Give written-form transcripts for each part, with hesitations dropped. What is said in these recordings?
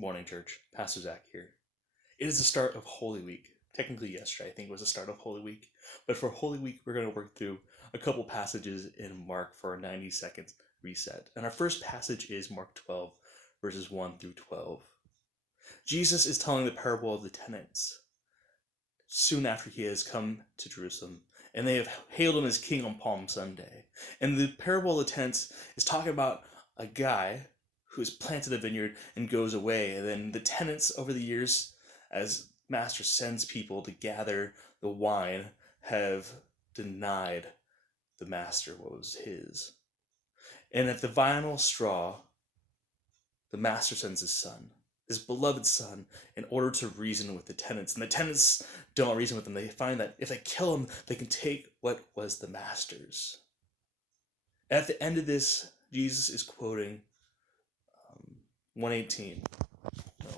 Morning, church. Pastor Zach here. It is the start of Holy Week. Technically, yesterday, I think, was the start of Holy Week. But for Holy Week, we're going to work through a couple passages in Mark for our 90 seconds reset. And our first passage is Mark 12, verses 1 through 12. Jesus is telling the parable of the tenants soon after he has come to Jerusalem, and they have hailed him as king on Palm Sunday. And the parable of the tenants is talking about a guy who has planted a vineyard and goes away. And then the tenants over the years, as master sends people to gather the wine, have denied the master what was his. And at the final straw, the master sends his son, his beloved son, in order to reason with the tenants. And the tenants don't reason with them. They find that if they kill him, they can take what was the master's. At the end of this, Jesus is quoting 118. No.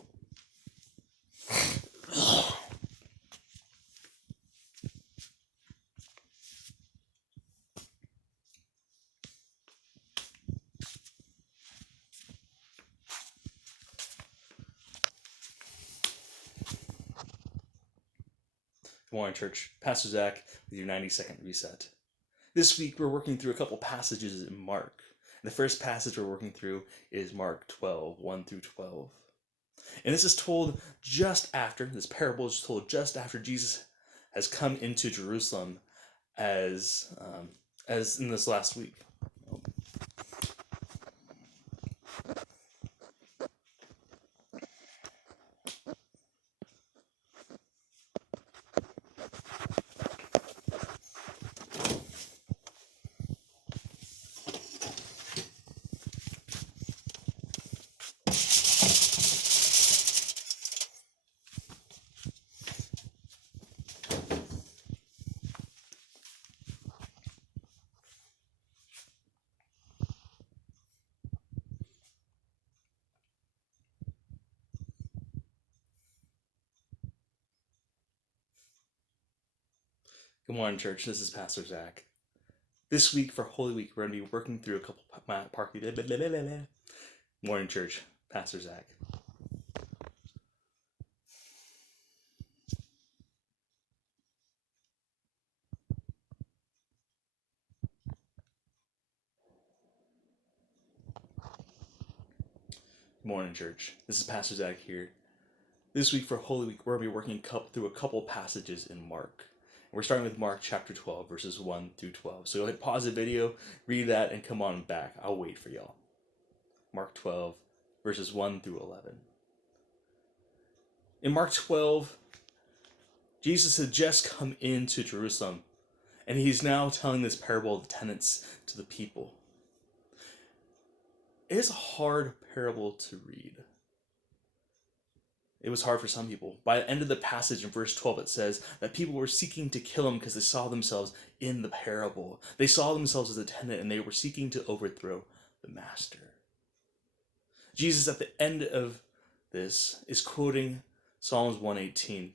Good morning, church. Pastor Zach with your 90-second reset. This week, we're working through a couple passages in Mark. And the first passage we're working through is Mark 12, 1 through 12. And this parable is told just after Jesus has come into Jerusalem as in this last week. Good morning, church. This is Pastor Zach. This week for Holy Week, we're going to be working through a couple Morning, church. Pastor Zach. Morning, church. This is Pastor Zach here. This week for Holy Week, we're going to be working through a couple passages in Mark. We're starting with Mark chapter 12, verses 1 through 12. So go ahead, pause the video, read that, and come on back. I'll wait for y'all. Mark 12, verses 1 through 11. In Mark 12, Jesus had just come into Jerusalem, and he's now telling this parable of the tenants to the people. It is a hard parable to read. It was hard for some people. By the end of the passage in verse 12, it says that people were seeking to kill him because they saw themselves in the parable. They saw themselves as a tenant, and they were seeking to overthrow the master. Jesus, at the end of this, is quoting Psalms 118,